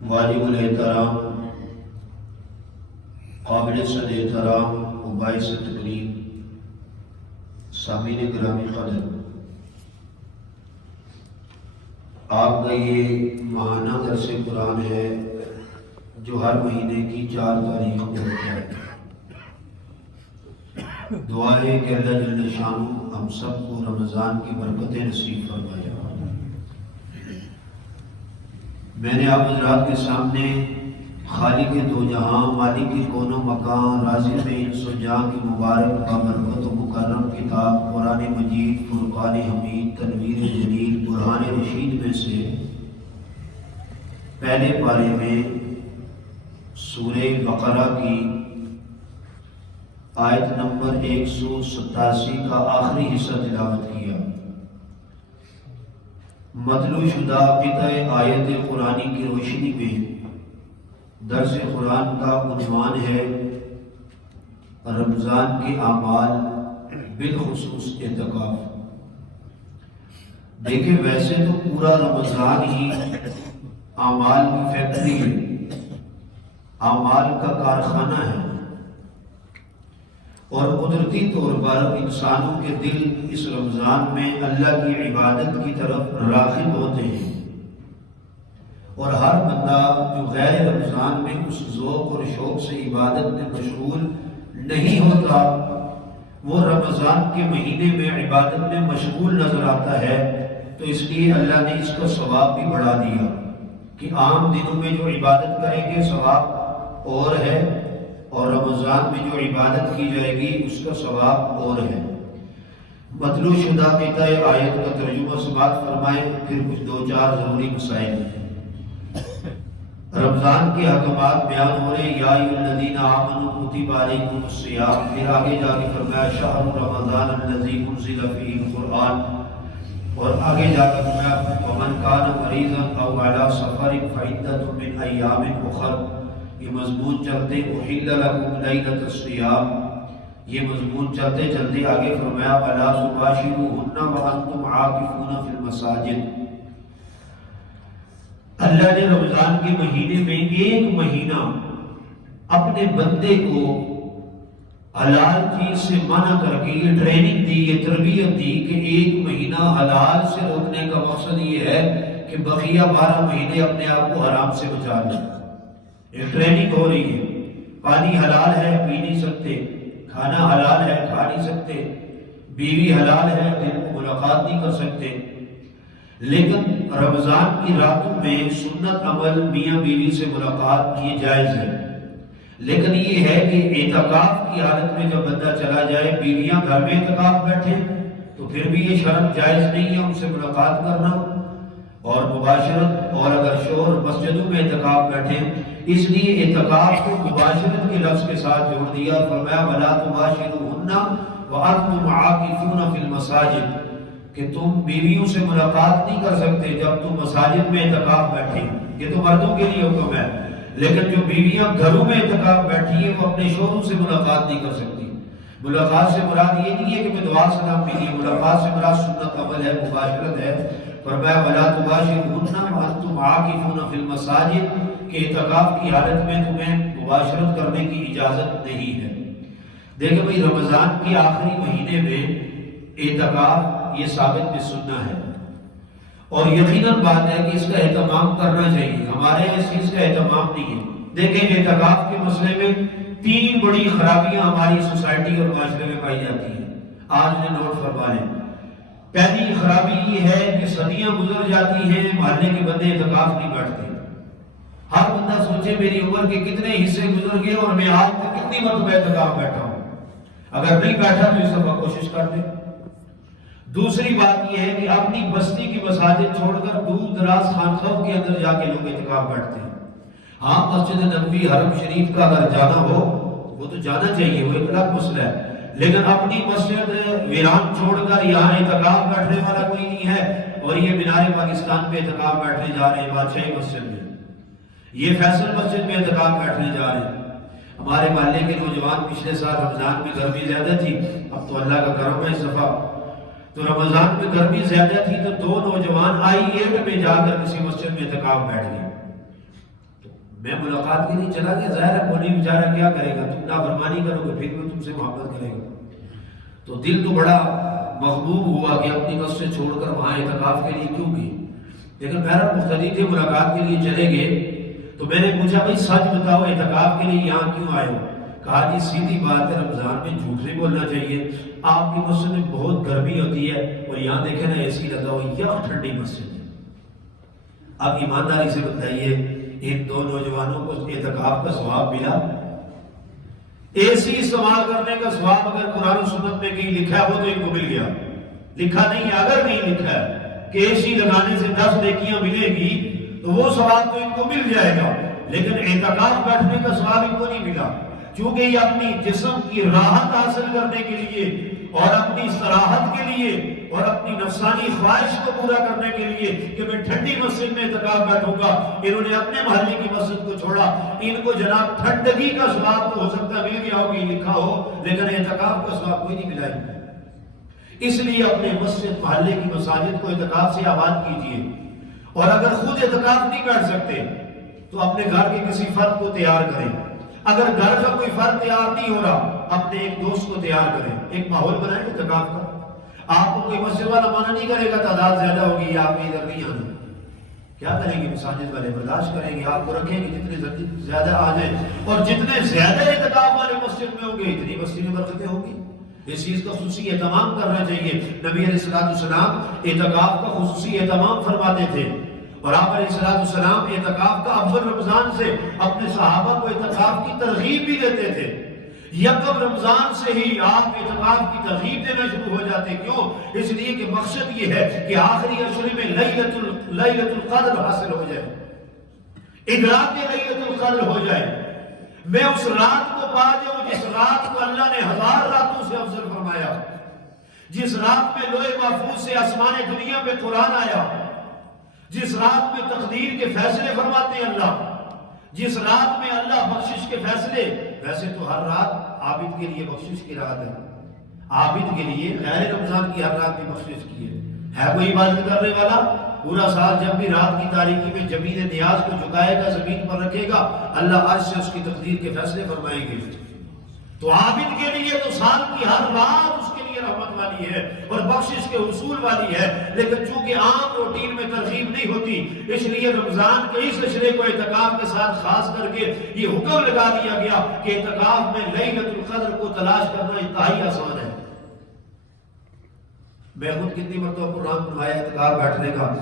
واجب الاحترام، قابل صد احترام و باعث تقریب سامعین گرامی قدر، آپ کا یہ ماہانہ درس قرآن ہے جو ہر مہینے کی 4 تاریخ کو ہوتا ہے۔ دعا ہے کہ اللہ جل شانہ ہم سب کو رمضان کی برکتیں نصیب فرمائے۔ میں نے آپ حضرات کے سامنے خالق دو جہاں، مالک کون و مکان، رازق انس و جان کی مبارک بابرکت و مکرم کتاب قرآن مجید، فرقان حمید، تنویر جلیل، برہان رشید میں سے پہلے پارے میں سورہ بقرہ کی آیت نمبر 187 کا آخری حصہ تلاوت کیا۔ مطلوع شدہ قطع آیت قرآنی کی روشنی میں درس قرآن کا عنوان ہے رمضان کے اعمال بالخصوص اعتکاف۔ دیکھیں ویسے تو پورا رمضان ہی اعمال کی فیکٹری ہے، اعمال کا کارخانہ ہے، اور قدرتی طور پر انسانوں کے دل اس رمضان میں اللہ کی عبادت کی طرف راغب ہوتے ہیں، اور ہر بندہ جو غیر رمضان میں اس ذوق اور شوق سے عبادت میں مشغول نہیں ہوتا، وہ رمضان کے مہینے میں عبادت میں مشغول نظر آتا ہے۔ تو اس لیے اللہ نے اس کا ثواب بھی بڑھا دیا کہ عام دنوں میں جو عبادت کریں گے ثواب اور ہے، اور رمضان میں جو عبادت کی جائے گی اس کا ثواب اور ہے۔ مطلوع شدہ قطع آیت کا ترجمہ سماعت فرمائیں، پھر کچھ 2-4 ضروری مسائل۔ رمضان کے احکامات بیان ہو رہے، یا ایھا الذین آمنوا کتب علیکم الصیام، پھر آگے جا کے فرمایا شہر رمضان الذی انزل فیہ القرآن، اور آگے جا کے فرمایا ومن کان مریضا او علی سفر فعدۃ من ایام اخر۔ یہ مضمون چلتے احل لکم لیلۃ الصیام، یہ مضمون چلتے چلتے آگے فرمایا ولا تباشروہن وانتم عاکفون فی المساجد۔ اللہ نے رمضان کے مہینے میں 1 مہینہ اپنے بندے کو حلال چیز سے منع کر کے یہ ٹریننگ دی، یہ تربیت دی کہ 1 مہینہ حلال سے روکنے کا مقصد یہ ہے کہ بقیہ 12 مہینے اپنے آپ کو حرام سے بچا لیں۔ یہ ٹریننگ ہو رہی ہے، پانی حلال ہے پی نہیں سکتے، کھانا حلال ہے کھا نہیں سکتے، بیوی حلال ہے دن کو ملاقات نہیں کر سکتے، لیکن رمضان کی راتوں میں سنت عمل میاں بیوی سے ملاقات یہ جائز ہے۔ لیکن یہ ہے کہ اعتکاف کی حالت میں جب بندہ چلا جائے، بیویاں گھر میں اعتکاف بیٹھے تو پھر بھی یہ شرط جائز نہیں ہے ان سے ملاقات کرنا اور مباشرت، اور اگر شوہر مسجدوں میں اعتکاف بیٹھے، اس لیے اعتکاف کو مباشرت کے لفظ کے ساتھ جوڑ دیا، فرمایا وَلَا تُبَاشِرُوهُنَّ وَأَنْتُمْ عَاكِفُونَ فِي الْمَسَاجِدِ، کہ تم بیویوں سے ملاقات نہیں کر سکتے جب تم مساجد میں اعتکاف بیٹھے۔ یہ تو مردوں کے لیے حکم ہے، لیکن جو بیویاں گھروں میں اعتکاف بیٹھی ہیں وہ اپنے شوہروں سے ملاقات نہیں کر سکتی۔ ملاقات سے مراد یہ نہیں ہے کہ میں دعا سلام بھی نہیں، ملاقات سے مراد سنت عمل ہے، مباشرت ہے۔ فرمایا وَلَا تُبَاشِرُوهُنَّ وَأَنْتُمْ عَاكِفُونَ فِي الْمَسَاجِدِ، کہ اعتکاف کی حالت میں تمہیں مباشرت کرنے کی اجازت نہیں ہے۔ دیکھیں بھئی رمضان کے آخری مہینے میں اعتکاف یہ ثابت بالسنہ ہے، اور یقیناً بات ہے کہ اس کا اہتمام کرنا چاہیے، ہمارے یہاں اس چیز کا اہتمام نہیں ہے۔ دیکھیں اعتکاف کے مسئلے میں 3 بڑی خرابیاں ہماری سوسائٹی اور معاشرے میں پائی جاتی ہیں، آج نے نوٹ فرما لیں۔ پہلی خرابی یہ ہے کہ صدیاں گزر جاتی ہیں، محلے کے بندے اعتکاف نہیں بیٹھتے۔ ہر بندہ سوچے میری عمر کے کتنے حصے گزر گئے اور میں آج تک کتنی مرتبہ اعتکاف بیٹھا ہوں، اگر نہیں بیٹھا تو اس دفعہ کوشش کر دیں۔ دوسری بات یہ ہے کہ اپنی بستی کی مساجد چھوڑ کر دور دراز خانقاہوں کے اندر جا کے لوگ اعتکاف بیٹھتے ہیں۔ ہاں مسجد نبوی حرم شریف کا اگر جانا ہو وہ تو جانا چاہیے، وہ ایک الگ مسئلہ ہے، لیکن اپنی مسجد ویران چھوڑ کر یہاں اعتکاف بیٹھنے والا کوئی نہیں ہے، اور یہ مینار پاکستان پہ اعتکاف بیٹھنے جا رہے ہیں، بادشاہی مسجد میں، یہ فیصل مسجد میں اعتکاف بیٹھنے جا رہے ہیں۔ ہمارے محلے کے نوجوان پچھلے سال رمضان میں گرمی زیادہ تھی، اب تو اللہ کا کرم ہے اس دفعہ، تو رمضان میں گرمی زیادہ تھی تو 2 نوجوان آئی 8 میں جا کر کسی مسجد میں اعتکاف بیٹھ گئے۔ میں ملاقات کے لیے چلا گیا، ظاہر ہے کوئی بیچارہ کیا کرے گا، تم نافرمانی کرو گے پھر بھی تم سے محبت کرے گا۔ تو دل تو بڑا محبوب ہوا کہ اپنی مسجد چھوڑ کر وہاں اعتکاف کے لیے کیوں گئی، لیکن بہرحال مقتدی تھے، ملاقات کے لیے چلے گئے۔ تو میں نے پوچھا بھائی سچ بتاؤ اعتکاف کے لیے یہاں کیوں آئے ہو؟ کہا جی سیدھی بات ہے، رمضان میں جھوٹ نہیں بولنا چاہیے، آپ کی مسجد میں بہت گرمی ہوتی ہے اور یہاں دیکھیں نا اے سی لگا ہو، یہ ٹھنڈی مسجد ہے۔ اب ایمانداری سے بتائیے ان دو نوجوانوں کو اعتکاف کا ثواب ملا؟ اے سی استعمال کرنے کا ثواب اگر قرآن و سنت میں کہیں لکھا ہے وہ تو ان کو مل گیا، لکھا نہیں ہے، اگر نہیں لکھا ہے کہ اے سی لگانے سے 10 نیکیاں ملے گی تو وہ ثواب تو ان کو مل جائے گا، لیکن اعتکاف بیٹھنے کا ثواب ان کو نہیں ملا، کیونکہ یہ اپنی جسم کی راحت حاصل کرنے کے لیے اور اپنی استراحت کے لیے اور اپنی نفسانی خواہش کو پورا کرنے کے لیے کہ میں ٹھنڈی مسجد میں اعتکاف بیٹھوں گا، انہوں نے اپنے محلے کی مسجد کو چھوڑا۔ ان کو جناب ٹھنڈگی کا ثواب تو ہو سکتا مل گیا ہو کہ لکھا ہو، لیکن اعتکاف کا ثواب کوئی نہیں ملا۔ اس لیے اپنے مسجد محلے کی مساجد کو اعتکاف سے آباد کیجیے، اور اگر خود اعتکاف نہیں بیٹھ سکتے تو اپنے گھر کے کسی فرد کو تیار کریں، اگر گھر کا کوئی فرد تیار نہیں ہو رہا اپنے ایک دوست کو تیار کریں، ایک ماحول بنائیں اعتکاف کا۔ آپ کو کوئی مسجد والا منع نہیں کرے گا تعداد زیادہ ہوگی یا آپ ادھر نہیں آنا، کیا کریں گے مساجد والے برداشت کریں گے، آپ کو رکھیں گے جتنے زیادہ آ جائیں، اور جتنے زیادہ اعتکاف والے مسجد میں ہوں گے اتنی مسجد میں برکتیں ہوں گی۔ اس چیز کا خصوصی اہتمام کرنا چاہیے۔ نبی علیہ السلام اعتکاف کا خصوصی اہتمام فرماتے تھے، اور آپ علیہ السلام اعتکاف کا اول رمضان سے اپنے صحابہ کو اعتکاف کی ترغیب بھی دیتے تھے۔ یکم رمضان سے ہی آپ اعتکاف کی ترغیب دینا شروع ہو جاتے، کیوں؟ اس لیے کہ مقصد یہ ہے کہ آخری عشرے میں لیلۃ القدر حاصل ہو جائے، ادراک لیلۃ القدر ہو جائے، میں اس رات کو پا جاؤں جس رات کو اللہ نے 1000 راتوں سے افضل فرمایا، جس رات میں لوح محفوظ سے آسمان دنیا پہ قرآن آیا، جس رات میں تقدیر کے فیصلے فرماتے ہیں اللہ، جس رات میں اللہ بخشش کے فیصلے، ویسے تو ہر رات عابد کے لیے بخشش کی رات ہے، عابد کے لیے غیر رمضان کی ہر رات بھی بخشش کی ہے کوئی عبادت کرنے والا پورا سال جب بھی رات کی تاریکی میں جبین نیاز کو جھکائے گا، زمین پر رکھے گا، اللہ عرش سے اس کی تقدیر کے فیصلے فرمائیں گے۔ تو عابد کے لیے تو سال کی ہر رات اس کے لیے رحمت والی ہے اور بخشش کے حصول والی ہے، لیکن چونکہ عام روٹین میں ترغیب نہیں ہوتی، اس لیے رمضان کے اس عشرے کو اعتکاف کے ساتھ خاص کر کے یہ حکم لگا دیا گیا کہ اعتکاف میں لیلۃ القدر کو تلاش کرنا انتہائی آسان ہے۔ میں خود کتنی مرتبہ پروگرام بنوایا اعتکاف بیٹھنے کا،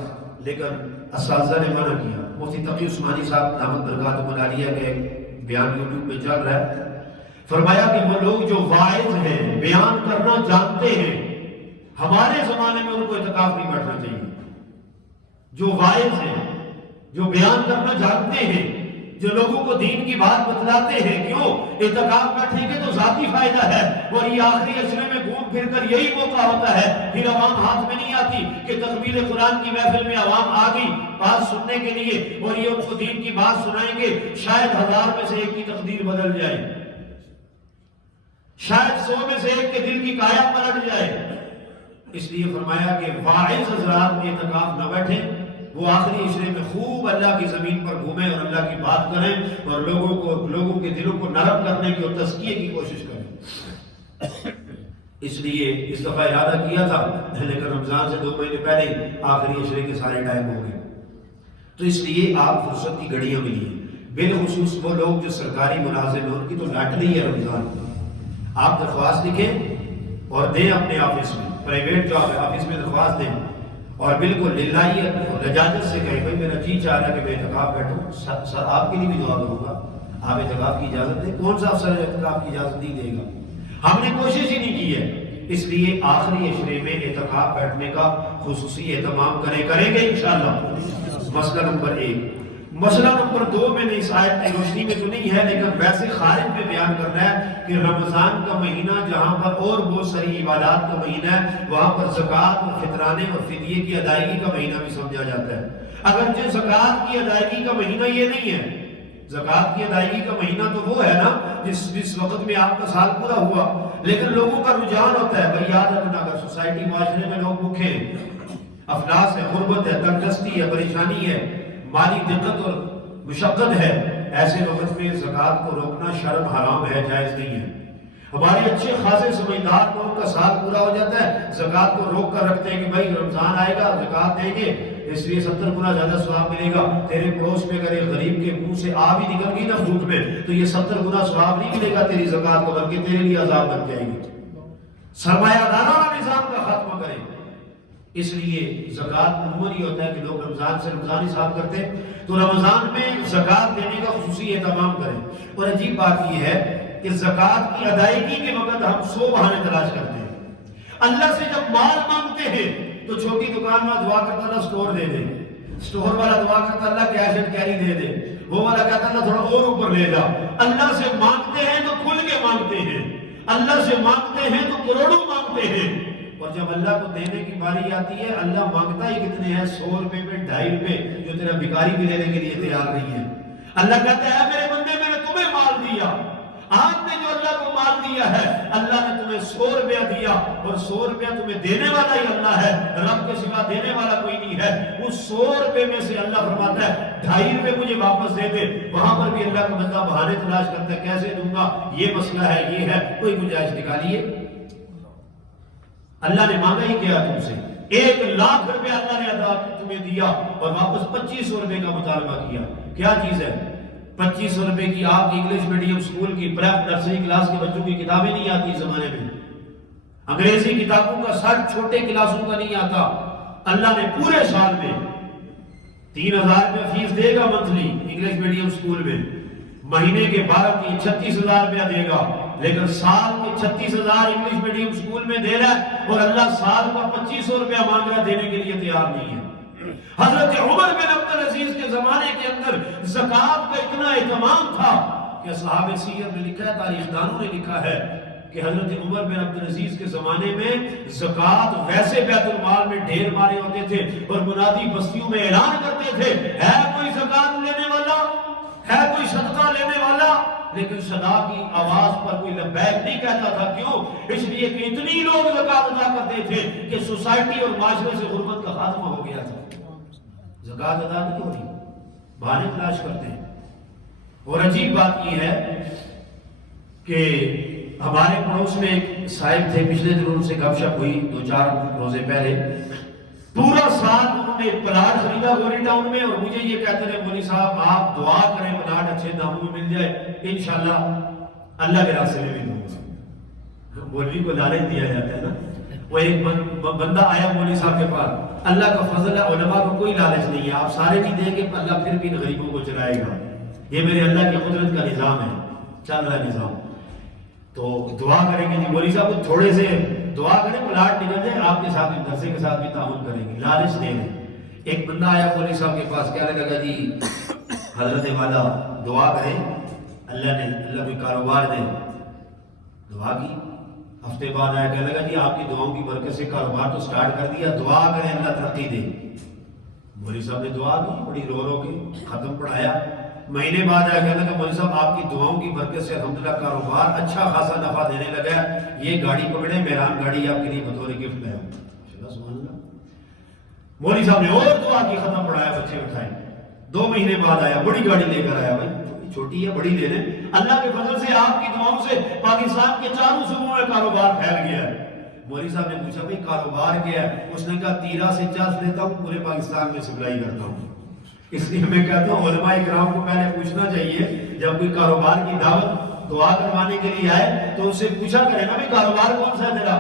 لیکن اساتذہ نے منع کیا۔ مفتی تقی عثمانی صاحب دامت برکاتہم العالیہ کے بیان یوٹیوب پہ چل رہا ہے، فرمایا کہ وہ لوگ جو واعظ ہیں، بیان کرنا جانتے ہیں، ہمارے زمانے میں ان کو اعتکاف نہیں بیٹھنا چاہیے۔ جو واعظ ہیں، جو بیان کرنا جانتے ہیں، جو لوگوں کو دین کی بات بتلاتے ہیں، کیوں؟ اعتکاف بیٹھیں گے تو ذاتی فائدہ ہے، اور یہ آخری عشرے میں گھوم پھر کر یہی موقع ہوتا ہے، پھر عوام ہاتھ میں نہیں آتی کہ تکمیل قرآن کی محفل میں عوام آ گئی بات سننے کے لیے اور یہ ان کو دین کی بات سنائیں گے، شاید 1000 میں سے ایک کی تقدیر بدل جائے، شاید 100 میں سے ایک کے دل کی کایا پلٹ جائے۔ اس لیے فرمایا کہ واعظ حضرات اعتکاف نہ بیٹھیں، وہ آخری عشرے میں خوب اللہ کی زمین پر گھومیں اور اللہ کی بات کریں اور لوگوں کے دلوں کو نرم کرنے کی اور تزکیے کی کوشش کریں۔ اس لیے اس دفعہ ارادہ کیا تھا، لیکن رمضان سے 2 مہینے پہلے آخری عشرے کے سارے ٹائم ہو گئے، تو اس لیے آپ فرصت کی گھڑیاں ملی ہیں۔ بالخصوص وہ لوگ جو سرکاری ملازم ہیں، ان کی تو لاٹری ہے رمضان، آپ درخواست لکھیں اور دیں اپنے آفس میں، پرائیویٹ جاب ہے آفس میں درخواست دیں، اور بالکل للہیت اور لجاجت سے کہیں بھائی میرا جی چاہ رہا ہے کہ میں اعتکاف بیٹھوں، سر آپ کے لیے بھی دعا کروں گا، آپ اعتکاف کی اجازت دیں، کون سا افسر اعتکاف کی اجازت نہیں دے گا؟ ہم نے کوشش ہی نہیں کی ہے، اس لیے آخری عشرے میں اعتکاف بیٹھنے کا خصوصی اہتمام کریں گے انشاءاللہ۔ مسئلہ نمبر 1۔ مسئلہ نمبر 2 میں نے اس آیت کی روشنی میں تو نہیں ہے، لیکن ویسے خارج میں بیان کرنا ہے کہ رمضان کا مہینہ جہاں پر اور بہت ساری عبادات کا مہینہ ہے، وہاں پر زکوٰۃ اور فطرانے اور فدیے کی ادائیگی کا مہینہ بھی سمجھا جاتا ہے۔ اگرچہ زکوٰۃ کی ادائیگی کا مہینہ یہ نہیں ہے، زکوٰۃ کی ادائیگی کا مہینہ تو وہ ہے نا جس وقت میں آپ کا سال پورا ہوا، لیکن لوگوں کا رجحان ہوتا ہے بھائی یاد رکھنا اگر سوسائٹی معاشرے میں لوگ بھوکے ہیں، افلاس ہے، غربت ہے، تنگ دستی ہے، پریشانی ہے، مالی دقت اور مشقت ہے، ایسے وقت میں زکوٰۃ کو روکنا شرم حرام ہے، جائز نہیں ہے۔ ہمارے اچھے خاصے سمجھدار لوگوں کا سال پورا ہو جاتا ہے، زکوٰۃ کو روک کر رکھتے ہیں کہ بھائی رمضان آئے گا زکوٰۃ دیں گے، اس لیے 70 گنا زیادہ ثواب ملے گا۔ تیرے پڑوس میں اگر ایک غریب کے منہ سے آب ہی نکل گئی نا بھوک میں، تو یہ 70 گنا ثواب نہیں ملے گا تیری زکوٰۃ کو، بلکہ تیرے لیے عذاب بن جائے گی۔ سرمایہ دارانہ نظام کا خاتمہ کریں۔ اس لیے زکوٰۃ عموماً یہ ہوتا ہے کہ لوگ رمضان سے رمضان حساب کرتے ہیں، تو رمضان میں زکوٰۃ دینے کا خصوصی اہتمام کریں۔ اور عجیب بات یہ ہے کہ زکوٰۃ کی ادائیگی کے وقت ہم 100 بہانے تلاش کرتے ہیں۔ اللہ سے جب مال مانگتے ہیں تو چھوٹی دکان میں دعا کرتا اللہ سٹور دے دے، سٹور والا دعا کرتا اللہ کیش اینڈ کیری دے دے، وہ والا کہتا اللہ تھوڑا اور اوپر لے جا۔ اللہ سے مانگتے ہیں تو کھل کے مانگتے ہیں، اللہ سے مانگتے ہیں تو کروڑوں مانگتے ہیں، اور جب اللہ کو دینے کی باری آتی ہے اللہ مانگتا ہی کتنے ہیں، 100 روپے پہ 2.5 روپے، جو تیرا بھکاری بھی دینے کے لیے تیار نہیں ہے۔ اللہ کہتا ہے میرے بندے میں نے تمہیں مال دیا، آپ نے جو اللہ کو مال دیا ہے، اللہ نے تمہیں 100 روپیہ دیا، اور 100 روپیہ تمہیں دینے والا ہی اللہ ہے، رب کے سوا دینے والا کوئی نہیں ہے۔ اس 100 روپے میں سے اللہ فرماتا ہے 2.5 روپے مجھے واپس دے دے۔ وہاں پر بھی اللہ کا بندہ بہانے تلاش کرتا ہے، کیسے دوں گا، یہ مسئلہ ہے، یہ ہے، کوئی گنجائش نکالیے۔ اللہ نے مانگا ہی کیا تم سے، 1 لاکھ روپے اللہ نے ادا تمہیں دیا اور واپس 2500 روپے کا مطالبہ کیا۔ کیا چیز ہے 2500 روپے کی؟ آپ انگلش میڈیم سکول کی پریپ نرسری کلاس کے بچوں کی کتابیں نہیں آتی اس زمانے میں، انگریزی کتابوں کا سیٹ چھوٹے کلاسوں کا نہیں آتا۔ اللہ نے پورے سال میں 3000 روپے فیس دے گا منتھلی انگلش میڈیم سکول میں، مہینے کے 36,000 روپیہ دے گا، لیکن سال کے 36,000 انگلش میڈیم سکول میں دے رہا ہے، اور اللہ سال کا 2500 روپیہ مانگ رہا دینے کے لیے تیار نہیں ہے۔ حضرت عمر بن عبدالعزیز کے زمانے کے اندر زکوٰۃ کا اتنا اہتمام تھا کہ صحابہ سیر نے لکھا ہے، تاریخ دانوں نے لکھا ہے کہ حضرت عمر بن عبدالعزیز کے زمانے میں زکوٰۃ ویسے بیت المال میں ڈھیر مارے ہوتے تھے، اور منادی بستیوں میں اعلان کرتے تھے ہے کوئی زکوٰۃ لینے والا، ہے کوئی صدقہ لینے والا، لیکن صدا کی آواز پر کوئی لبیک نہیں کہتا تھا۔ کیوں؟ اس لیے کہ اتنی لوگ زکوٰۃ ادا کرتے تھے کہ سوسائٹی اور معاشرے سے غربت کا خاتمہ ہو گیا تھا۔ زکوٰۃ ادا نہیں ہو رہی، بہانے تلاش کرتے ہیں۔ اور عجیب بات یہ ہے کہ ہمارے پڑوس میں ایک صاحب تھے، پچھلے دنوں ان سے گپ شپ ہوئی 2-4 روزے پہلے، پورا سال انہوں نے پلاٹ خریدا گوری ٹاؤن میں، اور مجھے یہ کہتے رہے مولوی صاحب آپ دعا کریں پلاٹ اچھے داموں میں مل جائے، انشاءاللہ اللہ کے راستے میں بھی دوں گا۔ مولوی کو لالچ دیا جاتا ہے نا۔ وہ ایک بندہ آیا مولوی صاحب کے پاس، اللہ کا فضل ہے علماء کو کوئی لالچ نہیں ہے، آپ سارے نہیں دیں گے اللہ پھر بھی ان غریبوں کو چلائے گا، یہ میرے اللہ کی قدرت کا نظام ہے، چل رہا نظام۔ تو دعا کریں گے جی مولوی صاحب تھوڑے سے دعا کریں پلاٹ نکل جائے، آپ کے ساتھ مدرسے کے ساتھ بھی تعاون کریں گے، لالچ دیں گے۔ ایک بندہ آیا مولوی صاحب کے پاس، کہنے لگا جی حضرت والا دعا کریں اللہ کوئی کاروبار دے۔ دعا کی، ہفتے بعد آیا، کہنے لگا جی آپ کی دعاؤں کی برکت سے کاروبار تو سٹارٹ کر دیا، دعا کریں اللہ ترقی دے۔ مولوی صاحب نے دعا کی، بڑی رو کے ختم پڑھایا۔ مہینے بعد آیا، کہنے لگا مولوی صاحب آپ کی دعاؤں کی برکت سے الحمدللہ کاروبار اچھا خاصا نفع دینے لگا ہے، یہ گاڑی پکڑے مہران گاڑی آپ کے لیے بطور گفٹ میں ہوں۔ سبحان اللہ۔ مولوی صاحب نے اور دعا کی، ختم پڑھایا، بچے اٹھائے۔ 2 مہینے بعد آیا، بڑی گاڑی لے کر آیا، بھائی چھوٹی ہے بڑی لے لیں، اللہ کے فضل سے آپ کی دعاؤں سے پاکستان کے چاروں صوبوں میں کاروبار پھیل گیا ہے۔ مولوی صاحب نے پوچھا بھائی کاروبار کیا ہے؟ اس نے کہا 13 سے 40 لیتا ہوں، پورے پاکستان میں سپلائی کرتا ہوں۔ اس لیے میں کہتا ہوں علماء اکرام کو پہلے پوچھنا چاہیے، جب کوئی کاروبار کی دعوت دعا کروانے کے لیے آئے تو اس سے پوچھا کرے نا بھائی کاروبار کون سا ہے تیرا؟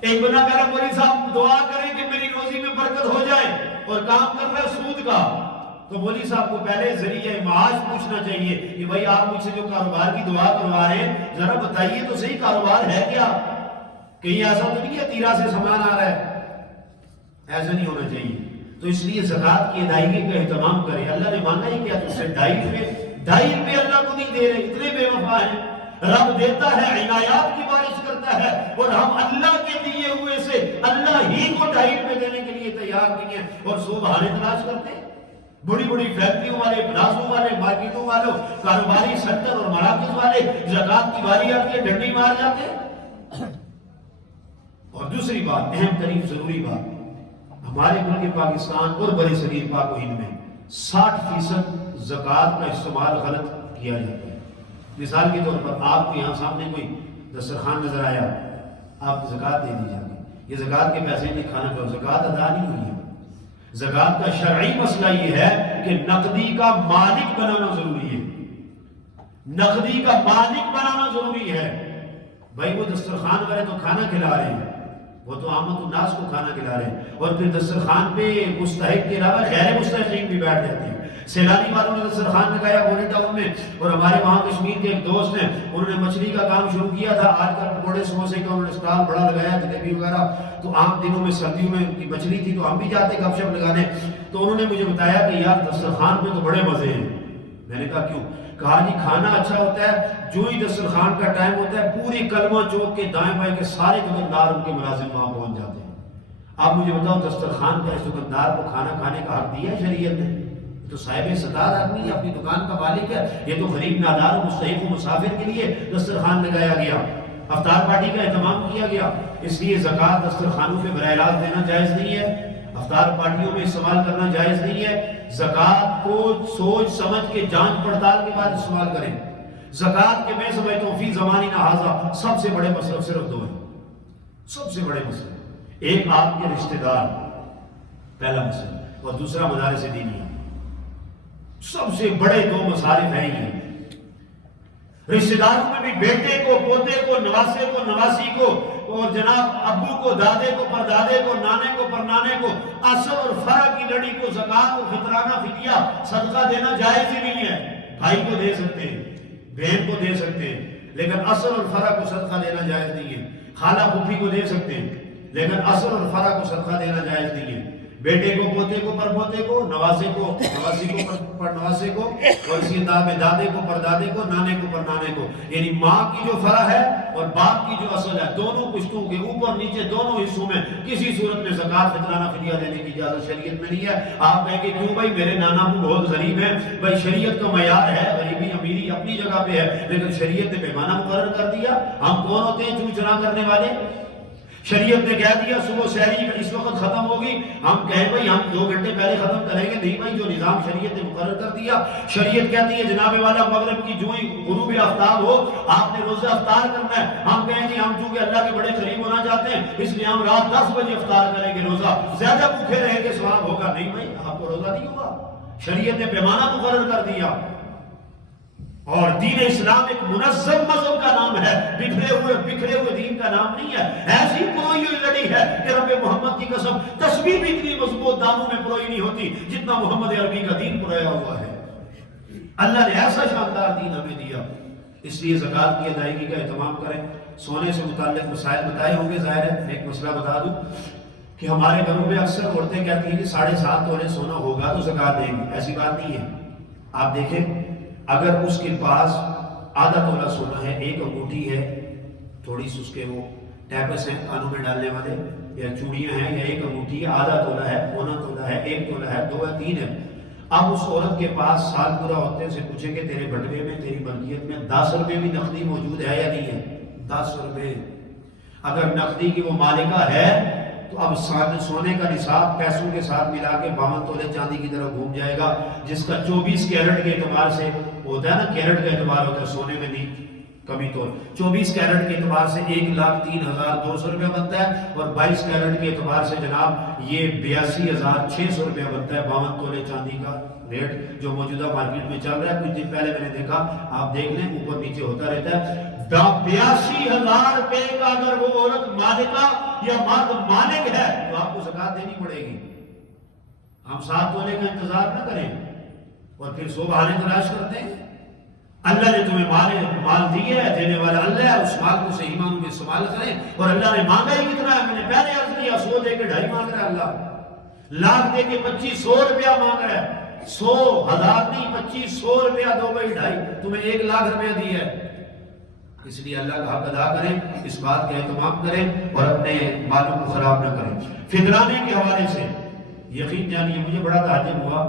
ایک بندہ کہہ رہا مولوی صاحب دعا کریں کہ میری روزی میں برکت ہو جائے، اور کام کر رہا ہے سود کا، تو مولوی صاحب کو پہلے ذریعہ معاش پوچھنا چاہیے کہ بھائی آپ مجھ سے جو کاروبار کی دعا کروا رہے ہیں ذرا بتائیے تو صحیح کاروبار ہے کیا؟ کہیں ایسا تو نہیں ہے 13 سے سامان آ رہا ہے، ایسا نہیں ہونا چاہیے۔ تو اس لیے زکوٰۃ کی ادائیگی کا اہتمام کریں۔ اللہ نے مانگا ہی کیا تم سے 2.5 روپے اللہ کو نہیں دے رہے، اتنے بے وفا ہیں۔ رب دیتا ہے، عنایات کی بارش کرتا ہے، اور ہم اللہ کے دیے ہوئے سے اللہ ہی کو 2.5 روپے دینے کے لیے تیار نہیں ہیں، اور 100 بہانے تلاش کرتے ہیں۔ بڑی بڑی فیکٹریوں والے، پلازوں والے، مارکیٹوں والوں، کاروباری سیکٹر اور مراکز والے زکوٰۃ کی باری آتی ہے ڈنڈی مار جاتے ہیں۔ اور دوسری بات، اہم ترین ضروری بات، ہمارے ملک پاکستان اور بڑے صغیر پاک و ہند میں 60% زکوٰۃ کا استعمال غلط کیا جاتا ہے۔ مثال کے طور پر آپ کو یہاں سامنے کوئی دسترخوان نظر آیا، آپ زکوٰۃ دے دی جاتی، یہ زکوٰۃ کے پیسے نہیں، کھانا کھاؤ، زکوٰۃ ادا نہیں ہوئی ہے۔ زکوٰۃ کا شرعی مسئلہ یہ ہے کہ نقدی کا مالک بنانا ضروری ہے، نقدی کا مالک بنانا ضروری ہے۔ بھائی وہ دسترخوان والے تو کھانا کھلا رہے ہیں، وہ تو عامت الناس کو کھانا کھلا رہے ہیں، اور پھر دسترخوان پہ مستحق کے علاوہ غیر مستحقین بھی بیٹھ جاتے ہیں۔ سیلانی والوں نے دسترخوان لگایا گولی ٹاؤن میں، اور ہمارے وہاں کشمیر کے ایک دوست ہیں، انہوں نے مچھلی کا کام شروع کیا تھا، آج کل پکوڑے سموسے کا انہوں نے اسٹال بڑا لگایا، جلیبی وغیرہ۔ تو عام دنوں میں سردیوں میں کی مچھلی تھی تو ہم بھی جاتے گپ شپ لگانے، تو انہوں نے مجھے بتایا کہ یار دسترخوان پہ تو بڑے مزے ہیں۔ میں نے کہا کیوں؟ کہا جی کھانا اچھا ہوتا ہے، جو ہی دسترخوان کا ٹائم ہوتا ہے پوری کلمہ چوک کے دائیں بائیں کے سارے دکاندار ان کے ملازم وہاں پہنچ جاتے ہیں۔ آپ مجھے بتاؤ دسترخوان کا اس دکاندار کو کھانا کھانے کا حق دیا ہے شریعت نے؟ تو صاحب ستار آدمی ہے، اپنی دکان کا مالک ہے، یہ تو غریب نادار و مستحق و مسافر کے لیے دسترخوان لگایا گیا، افطار پارٹی کا اہتمام کیا گیا۔ اس لیے زکوٰۃ دسترخوانوں پہ براہ راست دینا جائز نہیں ہے، افطار پارٹیوں میں استعمال کرنا جائز نہیں ہے۔ زکوٰۃ کو سوچ سمجھ کے جانچ پڑتال کے بعد استعمال کریں۔ زکوٰۃ کے میں سمجھتا ہوں فی زماننا ھذا سب سے بڑے مصرف صرف دو ہیں، سب سے بڑے مصرف، ایک آپ کے رشتہ دار، پہلا مصرف، اور دوسرا مدارس دینیہ۔ سب سے بڑے دو مصارف ہیں یہ۔ رشتہ داروں میں بھی بیٹے کو، پوتے کو، نواسے کو، نواسی کو، اور جناب ابو کو، دادے کو، پردادے کو، نانے کو، پرنانے کو، اصل اور فرع کی لڑی کو زکوٰۃ اور فطرانہ فدیہ صدقہ دینا جائز ہی نہیں ہے۔ بھائی کو دے سکتے ہیں، بہن کو دے سکتے ہیں، لیکن اصل اور فرع کو صدقہ دینا جائز نہیں ہے۔ خالہ پھوپھی کو دے سکتے ہیں، لیکن اصل اور فرع کو صدقہ دینا جائز نہیں ہے۔ بیٹے کو، پوتے کو، پرپوتے کو، نواسے کو، نواسی کو، پرنواسے کو، اور اسی انداز میں دادے کو، پردادے کو، نانے کو، پرنانے کو، یعنی ماں کی جو فرع ہے اور باپ کی جو اصل ہے، دونوں پشتوں کے اوپر نیچے دونوں حصوں میں کسی صورت میں زکوٰۃ فطرانہ فدیہ دینے کی اجازت شریعت میں نہیں ہے۔ آپ کہیں کہ کیوں بھائی میرے نانا ابو بہت غریب ہیں؟ بھائی شریعت کا معیار ہے، غریبی امیری اپنی جگہ پہ ہے، لیکن شریعت نے پیمانہ مقرر کر دیا۔ ہم کون ہوتے ہیں چوں چرا کرنے والے؟ شریعت نے کہہ دیا صبح سحری اس وقت ختم ہوگی، ہم کہیں بھائی ہم 2 گھنٹے پہلے ختم کریں گے؟ نہیں بھائی، جو نظام شریعت نے مقرر کر دیا۔ شریعت کہتی ہے جناب والا مغرب کی جو ہی غروب آفتاب ہو آپ نے روزہ افطار کرنا ہے۔ ہم کہیں جی ہم چونکہ اللہ کے بڑے قریب ہونا چاہتے ہیں اس لیے ہم رات 10 بجے افطار کریں گے، روزہ زیادہ بھوکے رہیں گے ثواب ہوگا۔ نہیں بھائی، آپ کو روزہ نہیں ہوگا، شریعت نے پیمانہ مقرر کر دیا۔ اور دین اسلام ایک منظم مذہب کا نام ہے، بکھرے ہوئے دین کا نام نہیں ہے۔ ایسی پروئی ہوئی لڑی ہے کہ رب محمد کی قسم تسبیح بھی اتنی مضبوط دانوں میں پروئی نہیں ہوتی جتنا محمد عربی کا دین پرویا ہوا ہے۔ اللہ نے ایسا شاندار دین ہمیں دیا، اس لیے زکوٰۃ کی ادائیگی کا اہتمام کریں۔ سونے سے متعلق مسائل بتائے ہوں گے، ظاہر ہے ایک مسئلہ بتا دوں کہ ہمارے گھروں میں اکثر عورتیں کہتی ہیں کہ 7.5 تولے سونا ہوگا تو زکوٰۃ دیں گی۔ ایسی بات نہیں ہے۔ آپ دیکھیں اگر اس کے پاس آدھا تولہ سونا ہے، ایک انگوٹھی ہے، تھوڑی سی اس کے وہ ٹیپس ہیں کانوں میں ڈالنے والے، یا چوڑیاں ہیں، یا ایک انگوٹھی ہے، آدھا تولہ ہے، پونا تولہ ہے، 1 تولہ ہے، 2 ہے، 3 ہے۔ اب اس عورت کے پاس سال پورا ہوتے سے پوچھیں کہ تیرے بٹوے میں، تیری ملکیت میں 10 روپے بھی نقدی موجود ہے یا نہیں ہے؟ 10 روپے اگر نقدی کی وہ مالکہ ہے تو اب سونے کا نصاب پیسوں کے ساتھ ملا کے 52 تولے چاندی کی طرح گھوم جائے گا، جس کا 24 کیرٹ کے اعتبار سے ہوتا ہے نا، کیرٹ کا اعتبار ہوتا ہے سونے میں نہیں کمی طور، 24 کیرٹ کے اعتبار سے 1,03,200 روپیہ بنتا ہے، اور 22 کیرٹ کے اعتبار سے جناب یہ 82,600 روپیہ بنتا ہے 52 تولے چاندی کا ریٹ جو موجودہ مارکیٹ میں چل رہا ہے۔ کچھ دن پہلے میں نے دیکھا، آپ دیکھ لیں اوپر نیچے ہوتا رہتا ہے۔ 82,000 روپے کا اگر وہ عورت مالکہ یا مرد مالک ہے تو آپ کو زکوٰۃ دینی پڑے گی۔ ہم 7 تولے کا انتظار نہ کریں اور پھر 100 بہانے تلاش کرتے ہیں۔ اللہ نے تمہیں مال دیا ہے، دینے والا اللہ ہے، اس مال کو صحیح معنوں میں استعمال کریں۔ اور اللہ نے مانگا ہی کتنا ہے؟ میں نے پہلے عرض کیا 100 دے کے 2.5 مانگ رہا ہے اللہ، لاکھ دے کے 2500 روپیہ مانگ رہا ہے، 100,000 نہیں 2500 روپیہ دو بھائی 2.5، تمہیں 1 لاکھ روپیہ دیا ہے۔ اس لیے اللہ کا حق ادا کریں، اس بات کا اہتمام کریں اور اپنے مالوں کو خراب نہ کریں۔ فطرانے کے حوالے سے یقین جانیے مجھے بڑا تعجب ہوا،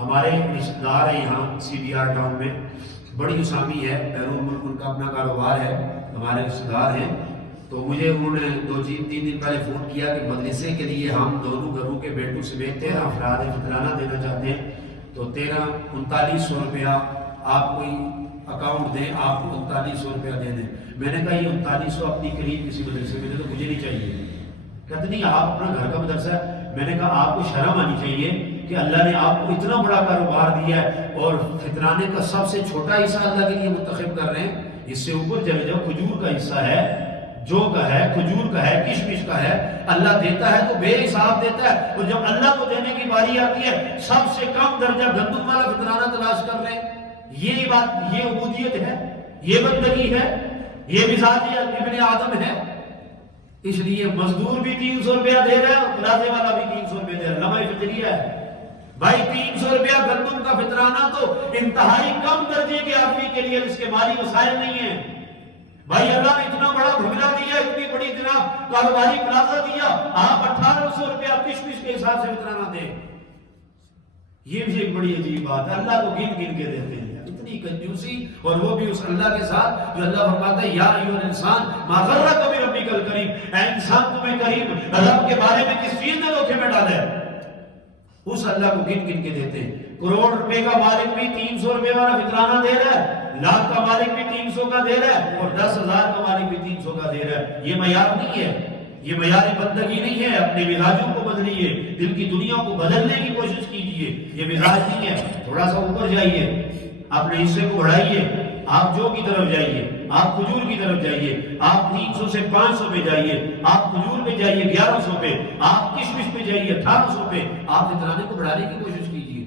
ہمارے رشتہ دار ہیں یہاں CBR ٹاؤن میں، بڑی اسامی ہے، بیرون ملک ان کا اپنا کاروبار ہے، ہمارے رشتہ دار ہیں، تو مجھے انہوں نے 2-3 دن پہلے فون کیا کہ مدرسے کے لیے ہم دونوں گھروں کے بیٹوں سمیت 13 افراد فطرانہ دینا چاہتے ہیں، تو 3900 روپیہ آپ کوئی اکاؤنٹ دیں، آپ کو 3900 روپیہ دے دیں۔ میں نے کہا یہ 3900 اپنی قریب کسی مدرسے میں دے تو مجھے نہیں چاہیے۔ کہتے نہیں آپ اپنا گھر کا مدرسہ ہے۔ میں نے کہا آپ کو شرم آنی چاہیے کہ اللہ نے آپ کو اتنا بڑا کاروبار دیا ہے اور فطرانے کا سب سے چھوٹا حصہ اللہ کے لیے منتخب کر رہے ہیں۔ اس سے اوپر چلے جاؤ، کھجور کا حصہ ہے، جو کا ہے، کھجور کا ہے، کشمش کا ہے، اللہ دیتا ہے تو بے حساب دیتا ہے، اور جب اللہ کو دینے کی باری آتی ہے سب سے کم درجہ گندم والا فطرانہ تلاش کر لیں۔ یہ بات، یہ عبودیت ہے، یہ بندگی ہے، یہ مزاج ابن آدم ہے۔ اس لیے مزدور بھی 300 روپیہ دے رہا ہے اور پلازے والا بھی 300 روپیہ دے رہا ہے، لمحہ فطریہ ہے بھائی۔ 300 روپیہ گندم کا فطرانہ تو انتہائی کم درجے کے آدمی کے لیے جس کے مالی وسائل نہیں ہیں۔ بھائی اللہ نے اتنا بڑا بھگلا دیا، اتنی بڑی جناب کاروباری پلازہ دیا، آپ 1800 روپیہ کشمش کے حساب سے فطرانہ دیں۔ یہ بھی ایک بڑی عجیب بات ہے، اللہ کو گن گن کے دیتے ہیں، اتنی کنجوسی، اور وہ بھی اس اللہ کے ساتھ جو اللہ فرماتا ہے یا ایھا الانسان ما غرک بربک الکریم، اے انسان تمہیں کریم رب کے بارے میں کس چیز نے دھوکے میں ڈالا ہے؟ اس اللہ کو گن گن کے دیتے ہیں۔ کروڑ روپے کا مالک بھی 300 روپے والا فطرانہ دے رہا ہے، لاکھ کا مالک بھی 300 کا دے رہا ہے، اور 10,000 کا مالک بھی 300 کا دے رہا ہے۔ یہ معیار نہیں ہے، یہ معیار بندگی نہیں ہے۔ اپنے مزاجوں کو بدلیے، دل کی دنیا کو بدلنے کی کوشش کیجیے، یہ مزاج نہیں ہے۔ تھوڑا سا اوپر جائیے، اپنے حصے کو بڑھائیے، آپ جو کی طرف جائیے، آپ کھجور کی طرف جائیے، آپ 300 سے 500 پہ جائیے، آپ کھجور پہ جائیے 1100 پہ، آپ کشمش پہ جائیے 1800 پہ، آپ فطرانے کو بڑھانے کی کوشش کیجیے۔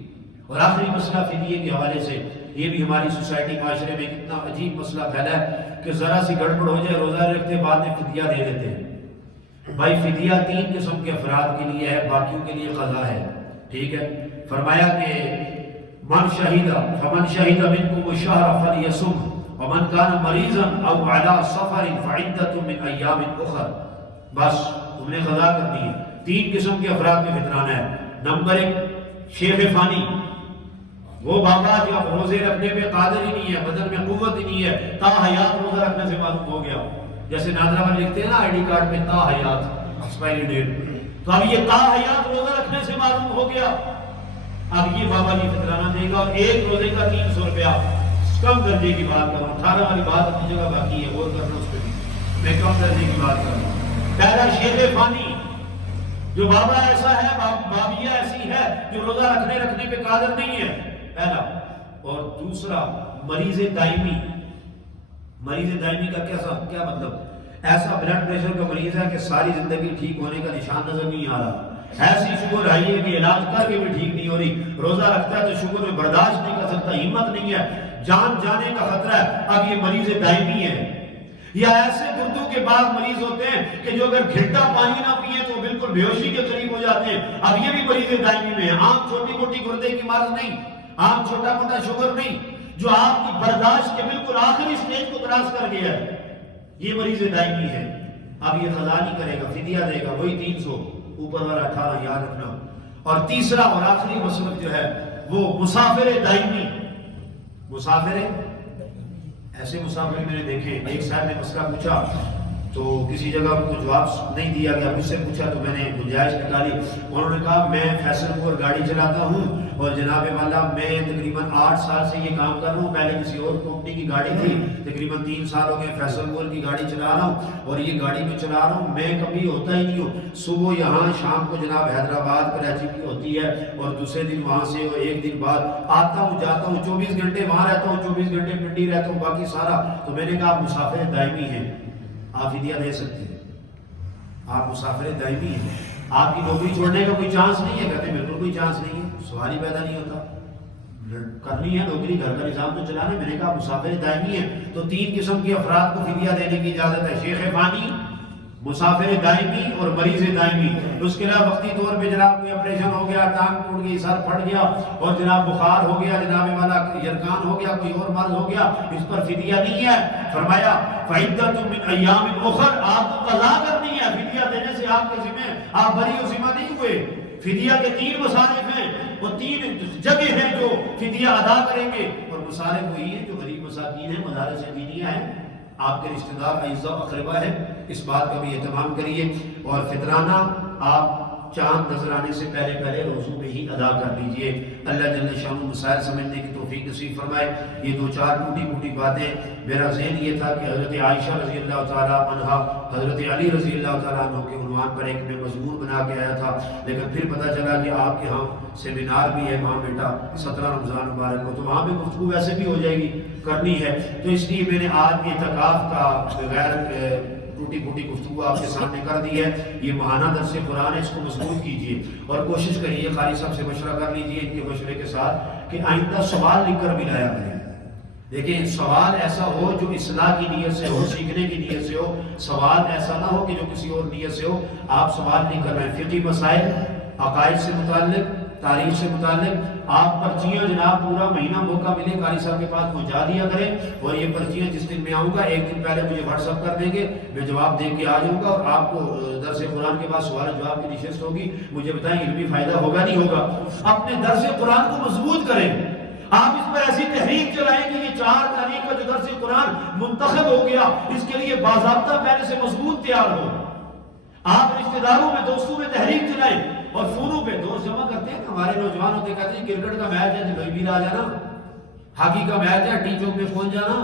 اور آخری مسئلہ فدیے کے حوالے سے، یہ بھی ہماری سوسائٹی معاشرے میں کتنا عجیب مسئلہ پھیلا ہے کہ ذرا سی گڑبڑ ہو جائے، روزہ رکھتے بعد میں فدیہ دے دیتے ہیں۔ بھائی فدیہ 3 قسم کے افراد کے لیے ہے، باقیوں کے لیے قضا ہے، ٹھیک ہے۔ فرمایا کہ من شہید فمن شہید منکم الشہر فلیصم ومن کان مریضا او علی سفر فعدۃ من ایام اخر۔ بس تم نے قضا کرنی ہے۔ 3 قسم کے افراد میں فطرانہ ہے۔ نمبر 1 شیخ فانی، وہ بابا جو اب روزے رکھنے پہ قادر ہی نہیں ہے، بدن میں قوت ہی نہیں ہے، تا حیات روزہ رکھنے سے معلوم ہو گیا، جیسے نادرہ میں لکھتے ہیں نا آئی ڈی کارڈ پہ تا حیات ایکسپائری ڈیٹ، تو اب یہ تا حیات روزہ رکھنے سے معلوم ہو گیا، اب یہ بابا جی فطرانہ دے گا، اور ایک روزے کا 300 روپیہ۔ کم درجے کی بات کر رہا ہوں، 18 والی بات اپنی جگہ باقی ہے، غور کرنا اس پہ بھی، میں کم درجے کی بات کر رہا ہوں۔ پہلا شیخ فانی، جو بابا ایسا ہے، بابیہ ایسی ہے جو روزہ رکھنے پہ قادر نہیں ہے، پہلا۔ اور دوسرا مریض دائمی۔ مریض دائمی کا کیا مطلب؟ ایسا بلڈ پریشر کا مریض ہے کہ ساری زندگی ٹھیک ہونے کا نشان نظر نہیں آ رہا، ایسی شوگر آئی ہے کہ علاج کر کے بھی ٹھیک نہیں ہو رہی، روزہ رکھتا ہے تو شوگر میں برداشت نہیں کر سکتا، ہمت نہیں ہے، جان جانے کا خطرہ ہے، اب یہ مریض دائمی ہے۔ یا ایسے گردوں کے بعض مریض ہوتے ہیں کہ جو اگر گھٹا پانی نہ پیے تو بالکل بے ہوشی کے قریب ہو جاتے ہیں، اب یہ بھی مریض دائمی میں ہے۔ عام چھوٹی موٹی گردے کی مرض نہیں، عام چھوٹا موٹا شوگر نہیں، جو آپ کی برداشت کے بالکل آخری سٹیج کو کراس کر گیا ہے، یہ مریض دائمی ہے۔ اب یہ قضا نہیں کرے گا، فدیہ دے گا، وہی 300، اوپر والا 18 یاد رکھنا۔ اور تیسرا اور آخری مسئلہ جو ہے وہ مسافر دائمی۔ مسافر ایسے مسافر میں نے دیکھے، ایک صاحب نے مسئلہ پوچھا تو کسی جگہ ان کو جواب نہیں دیا گیا، مجھ سے پوچھا تو میں نے گنجائش نکالی، انہوں نے کہا میں فیصل پور گاڑی چلاتا ہوں اور جناب والا میں تقریباً 8 سال سے یہ کام کر رہا ہوں، پہلے کسی اور کمپنی کی گاڑی تھی، تقریباً 3 سال ہو گئے فیصل پور کی گاڑی چلا رہا ہوں، اور یہ گاڑی میں چلا رہا ہوں، میں کبھی ہوتا ہی نہیں ہوں، صبح یہاں شام کو جناب حیدرآباد کراچی کی ہوتی ہے، اور دوسرے دن وہاں سے، اور ایک دن بعد آتا ہوں جاتا ہوں، 24 گھنٹے وہاں رہتا ہوں، 24 گھنٹے پنڈی رہتا ہوں، باقی سارا۔ تو میں نے کہا آپ مسافر دائمی ہیں، آپ فدیہ دے سکتے ہیں، آپ مسافر دائمی ہیں، آپ کی نوکری چھوڑنے کا کوئی چانس نہیں ہے؟ کہتے ہیں بالکل کوئی چانس نہیں ہے، سوال ہی پیدا نہیں ہوتا، کرنی ہے نوکری، گھر کا نظام تو چلانا ہے۔ میں نے کہا مسافر دائمی ہے تو 3 قسم کے افراد کو فدیہ دینے کی اجازت ہے، شیخ فانی، مسافر دائمی اور مریض دائمی۔ اس کے علاوہ وقتی طور پہ جناب کوئی آپریشن ہو گیا، ٹانگ ٹوٹ گئی، سر پھٹ گیا، اور جناب بخار ہو گیا، جناب والا یرکان ہو گیا، کوئی اور مرض ہو گیا، اس پر فدیہ نہیں ہے۔ فرمایا فعدۃ من ایام اخر، آپ کو قضا کرنی ہے، فدیہ دینے سے آپ کے ذمہ، آپ بری و ذمہ نہیں ہوئے۔ فدیہ کے 3 مصارف ہیں، وہ 3 جگہ ہیں جو فدیہ ادا کریں گے، اور مصارف وہی ہیں جو غریب مساکین ہیں، مدارس دینیہ ہیں، آپ کے رشتہ دار اعزاء اقربا ہے، اس بات کا بھی اہتمام کریے۔ اور فطرانہ آپ چاند نظر آنے سے پہلے پہلے روزوں میں ہی ادا کر لیجئے. اللہ جل شانہ مسائل سمجھنے کی توفیق نصیب فرمائے. یہ دو چار ٹوٹی پھوٹی باتیں میرا ذہن یہ تھا کہ حضرت عائشہ رضی اللہ تعالیٰ عنہا حضرت علی رضی اللہ تعالیٰ عنہ کے عنوان پر ایک میں مضمون بنا کے آیا تھا، لیکن پھر پتہ چلا کہ آپ کے ہاں سیمینار بھی ہے وہاں بیٹا 17 رمضان مبارک کو، تو وہاں پہ گفتگو ویسے بھی ہو جائے گی کرنی ہے. تو اس لیے میں نے آج اعتکاف کا بغیر ٹوٹی پھوٹی گفتگو آپ کے سامنے کر دی ہے. یہ ماہانہ درس قرآن ہے، اس کو مضبوط کیجئے اور کوشش کریے قاری صاحب سے مشورہ کر لیجئے ان کے مشورے کے ساتھ کہ آئندہ سوال لکھ کر بھی لایا کریں. دیکھیں سوال ایسا ہو جو اصلاح کی نیت سے ہو، سیکھنے کی نیت سے ہو. سوال ایسا نہ ہو کہ جو کسی اور نیت سے ہو. آپ سوال نہیں کر رہے ہیں، فقہی مسائل، عقائد سے متعلق، تاریخ سے متعلق آپ پرچیاں جناب پورا مہینہ موقع ملے قاری صاحب کے پاس پہنچا دیا کریں. اور یہ پرچیاں جس دن میں آؤں گا ایک دن پہلے مجھے واٹس اپ کر دیں گے، میں جواب دے کے آ جاؤں گا. اور آپ کو درس قرآن کے بعد سوال جواب کی نشست ہوگی. مجھے بتائیں علمی فائدہ ہوگا نہیں ہوگا؟ اپنے درس قرآن کو مضبوط کریں. آپ اس پر ایسی تحریک چلائیں کہ یہ 4 تاریخ کا جو درس قرآن منتخب ہو گیا اس کے لیے باضابطہ پہلے سے مضبوط تیار ہو. آپ رشتہ داروں میں دوستوں میں تحریک چلائیں. اور فونوں پہ دوست جمع کرتے ہیں، ہمارے نوجوان ہوتے کہتے ہیں کرکٹ کا میچ ہے بھائی بھی آ جانا، ہاکی کا میچ ہے ٹی چوک پہ پہنچ جانا،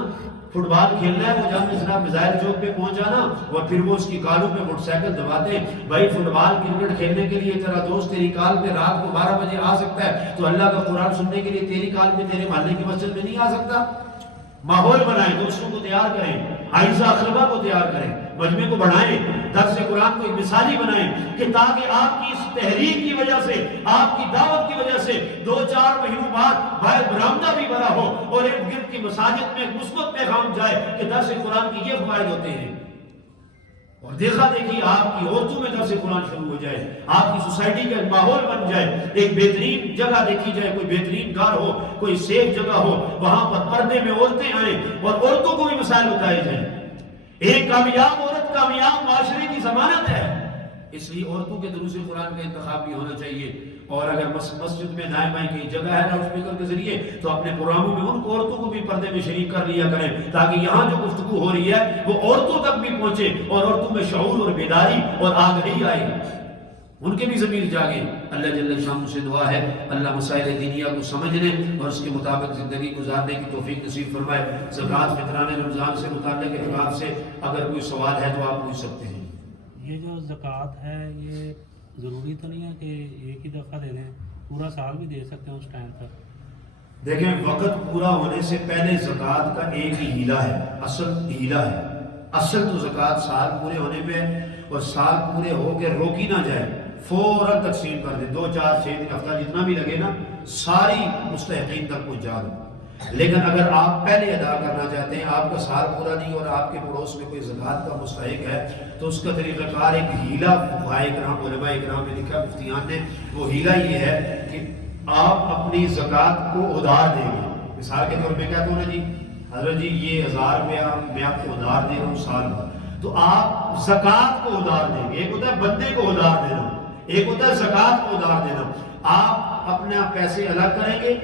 فٹ بال کھیلنا ہے وہ جانے جناب میزائل چوک پہ پہنچ جانا. اور پھر وہ اس کی کالوں پہ موٹر سائیکل دباتے ہیں. بھائی فٹ بال کرکٹ کھیلنے کے لیے تیرا دوست تیری کال پہ رات کو 12 بجے آ سکتا ہے، تو اللہ کا قرآن سننے کے لیے تیری کال پہ تیرے محلے کی مسجد میں نہیں آ سکتا؟ ماحول بنائیں، دوستوں کو تیار کریں، عائزہ اقربا کو تیار کریں، مجمع کو بڑھائیں، درس قرآن کو ایک مثالی بنائیں کہ تاکہ آپ کی اس تحریک کی وجہ سے، آپ کی دعوت کی وجہ سے 2-4 مہینوں بعد باہر برآمدہ بھی بنا ہو اور ارد گرد کی مساجد میں مثبت پیغام جائے کہ درس قرآن کی یہ فوائد ہوتے ہیں. اور دیکھا دیکھی آپ کی عورتوں میں درس قرآن شروع ہو جائے، آپ کی سوسائٹی کا ایک ماحول بن جائے، ایک بہترین جگہ دیکھی جائے، کوئی بہترین گھر ہو، کوئی سیف جگہ ہو، وہاں پر پردے میں عورتیں آئیں اور عورتوں کو بھی مسائل بتائے جائیں. ایک کامیاب عورت کامیاب معاشرے کی ضمانت ہے. اس لیے عورتوں کے دروس قرآن کا انتخاب بھی ہونا چاہیے. اور اگر مسجد میں دائیں بائیں کی جگہ ہے لاؤڈ اسپیکر کے ذریعے تو اپنے پروگراموں میں ان عورتوں کو بھی پردے میں شریک کر لیا کریں تاکہ یہاں جو گفتگو ہو رہی ہے وہ عورتوں تک بھی پہنچے اور عورتوں میں شعور اور بیداری اور آگہی آئے، ان کے بھی ضمیر جاگے. اللہ جل شانہ سے دعا ہے اللہ مسائل دینیہ کو سمجھنے اور اس کے مطابق زندگی گزارنے کی توفیق نصیب فرمائے. زکوٰۃ فطران رمضان سے متعلق اعتکاف سے اگر کوئی سوال ہے تو آپ پوچھ سکتے ہیں. یہ جو زکوٰۃ ہے یہ ضروری تو نہیں ہے کہ ایک ہی دفعہ دے دیں، پورا سال بھی دے سکتے ہیں اس ٹائم تک؟ دیکھیں وقت پورا ہونے سے پہلے زکوٰۃ کا ایک ہی ہیلہ ہے، اصل ہیلہ ہے. اصل تو زکوٰۃ سال پورے ہونے پہ اور سال پورے ہو کے روکی نہ جائے، فوراً تقسیم کر دیں. 2 4 6 دن ہفتہ جتنا بھی لگے نا ساری مستحقین تک پہنچا دیں. لیکن اگر آپ پہلے ادا کرنا چاہتے ہیں، آپ کا سال پورا نہیں اور آپ کے پڑوس میں کوئی زکوٰۃ کا مستحق ہے، تو اس کا طریقہ کار ایک ہیلہ فقہاء کرام علماء کرام نے لکھا مفتیان نے. وہ ہیلہ یہ ہے کہ آپ اپنی زکوٰۃ کو ادھار دیں گے. مثال کے طور پہ کہتا ہوں نا جی حضرت جی یہ 1000 روپیہ میں آپ کو ادھار دے رہا ہوں سال میں، تو آپ زکوٰۃ کو ادھار دیں گے. ایک ہوتا ہے بندے کو ادھار دینا، ایک ہوتا ہے زکوٰۃ کو ادھار دینا. آپ اپنے پیسے الگ کریں گے،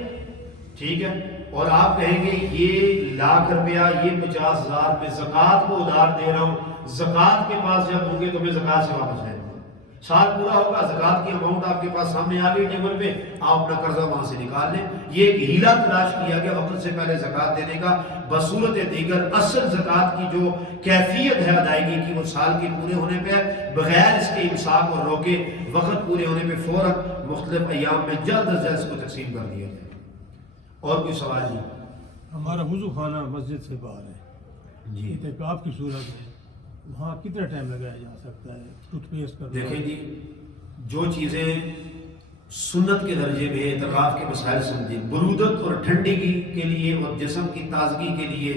ٹھیک ہے، اور آپ کہیں گے یہ 1,00,000 روپیہ یہ 50,000 میں زکوٰۃ کو ادھار دے رہا ہوں. زکوٰۃ کے پاس جب ہوں گے تو میں زکوٰۃ سے واپس لے لوں گا. سال پورا ہوگا، زکوٰۃ کی اماؤنٹ آپ کے پاس سامنے آ گئی ٹیبل پہ، آپ اپنا قرضہ وہاں سے نکال لیں. یہ ایک ہیلہ تلاش کیا گیا وقت سے پہلے زکوٰۃ دینے کا. بصورت دیگر اصل زکوٰۃ کی جو کیفیت ہے ادائیگی کی وہ سال کے پورے ہونے پہ بغیر اس کے امساک اور روکے وقت پورے ہونے پہ فوراً مختلف ایام میں جلد از جلد اس کو تقسیم کر دیا جائے. اور کوئی سوال جی؟ ہمارا وضو خانہ مسجد سے باہر ہے جی، اعتکاف کی صورت ہے، وہاں کتنا ٹائم لگایا جا سکتا ہے ٹوتھ پیسٹ کرنا؟ دیکھیں جی جو چیزیں سنت کے درجے میں اعتکاف کے مسائل سمجھیں، برودت اور ٹھنڈی کے لیے اور جسم کی تازگی کے لیے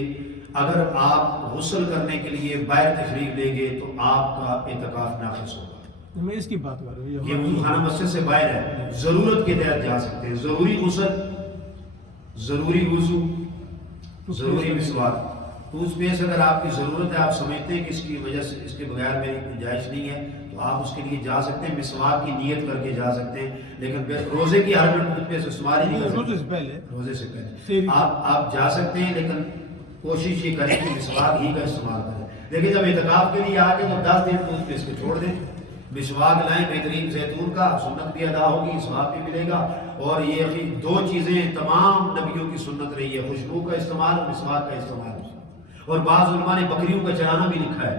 اگر آپ غسل کرنے کے لیے باہر تشریف لیں گے تو آپ کا اعتکاف ناقص ہوگا. میں اس کی بات کر رہا ہوں، یہ وضو خانہ مسجد سے باہر ہے، ضرورت کے تحت جا سکتے ہیں. ضروری غسل، ضروری وضو، ضروری مسواک. ٹوتھ پیسٹ اگر آپ کی ضرورت ہے، آپ سمجھتے ہیں کہ اس کی وجہ سے اس کے بغیر میری گنجائش نہیں ہے تو آپ اس کے لیے جا سکتے ہیں. مسواک کی نیت کر کے جا سکتے ہیں، لیکن روزے کی ہر میں ٹوتھ پیسٹ استعمال ہی نہیں کر سکتے. روزے سے پہلے آپ جا سکتے ہیں، لیکن کوشش یہ کریں کہ مسواک ہی کا استعمال کریں. لیکن جب اعتکاف کے لیے آ کے تو 10 دن ٹوتھ پیسٹ کو چھوڑ دیں. مسواک لائیں بہترین زیتون کا، سنت بھی ادا ہوگی، ثواب بھی ملے گا. اور یہ دو چیزیں تمام نبیوں کی سنت رہی ہے، خوشبو کا استعمال اور مسواک کا استعمال. اور بعض علماء نے بکریوں کا چرانا بھی لکھا ہے،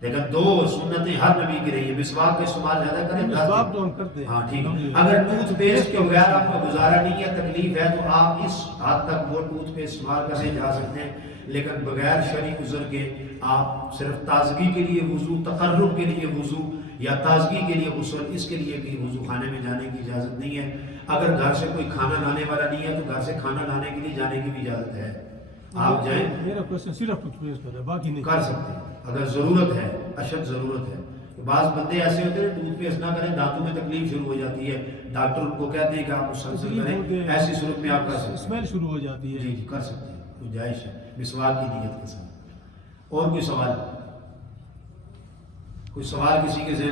لیکن دو سنتیں ہر نبی کی رہی ہے. مسواک کا استعمال زیادہ کریں. مسواک تو ہم کرتے ہیں. ہاں ٹھیک ہے. اگر ٹوتھ پیسٹ کے بغیر آپ کو گزارا نہیں ہے، تکلیف ہے، تو آپ اس حد تک وہ ٹوتھ پیسٹ استعمال کرنے جا سکتے ہیں، لیکن بغیر شرعی عذر کے آپ صرف تازگی کے لیے وضو، تقرب کے لیے وضو یا تازگی کے لیے غسل، اس کے لیے بھی وضو خانے میں جانے کی اجازت نہیں ہے. اگر گھر سے کوئی کھانا لانے والا نہیں ہے تو گھر سے کھانا لانے کے لیے جانے کی بھی اجازت ہے. آپ جائیں. میرا کوشچن صرف ٹوتھ پیسٹ کا ہے، باقی نہیں کر سکتے ہیں اگر ضرورت ہے، اشد ضرورت ہے. بعض بندے ایسے ہوتے ہیں ٹوتھ پیسٹ نہ کریں دانتوں میں تکلیف شروع ہو جاتی ہے، ڈاکٹر ان کو کہتے ہیں کہ آپ مسلسل کریں، ایسی صورت میں آپ کر سکتے ہیں. اسمیل شروع ہو جاتی ہے. جی جی کر سکتے ہیں، گنجائش ہے مسواک کی نیت کے ساتھ. اور کوئی سوال کسی کے ذہن